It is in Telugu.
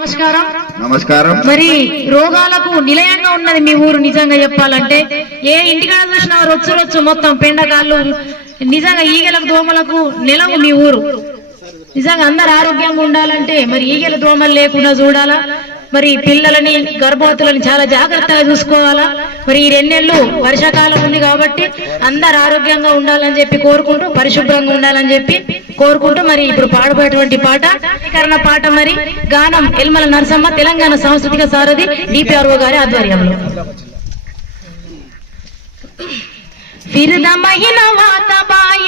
నమస్కారం. నమస్కారం. మరి రోగాలకు నిలయంగా ఉన్నది మీ ఊరు. నిజంగా చెప్పాలంటే ఏ ఇంటికాడ చూసినా రొచ్చు మొత్తం పెండకాళ్ళు, నిజంగా ఈగలకు దోమలకు నిలవు మీ ఊరు. నిజంగా అందరు ఆరోగ్యంగా ఉండాలంటే మరి ఈగల దోమలు లేకుండా చూడాలా, మరి పిల్లలని గర్భవతులని చాలా జాగ్రత్తగా చూసుకోవాలా. మరి ఈ 2 నెలలు వర్షాకాలం ఉంది కాబట్టి అందరు ఆరోగ్యంగా ఉండాలని చెప్పి కోరుకుంటూ, పరిశుభ్రంగా ఉండాలని చెప్పి కోరుకుంటూ, మరి ఇప్పుడు పాడబోయేటువంటి పాట మరి గానం ఎల్మల నరసమ్మ, తెలంగాణ సాంస్కృతిక సారథి డిపిఆర్ఓ గారి ఆధ్వర్యంలో. फिर दमहिन वात बाई